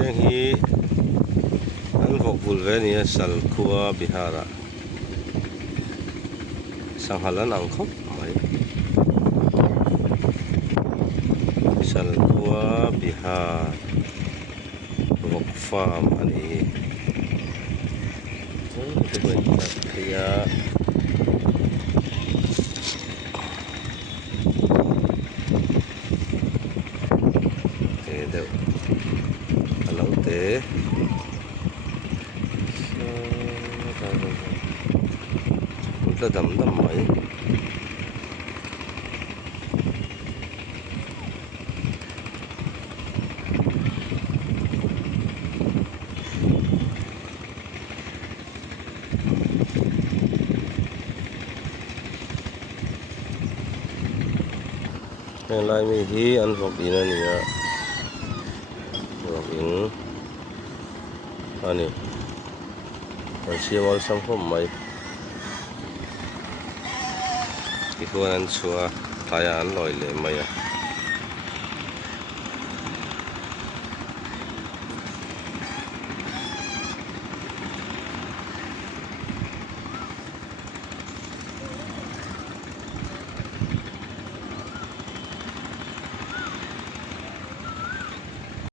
heng hi an vok bul ve ni sal khua bihara sanghalan ang khop mai sal khua bihar vok farm ani kaya deu alo te la dam mai lai mi hi an vok in ania vok in ani an siamal sam khom mai ki ko an chua thaya an loi le mai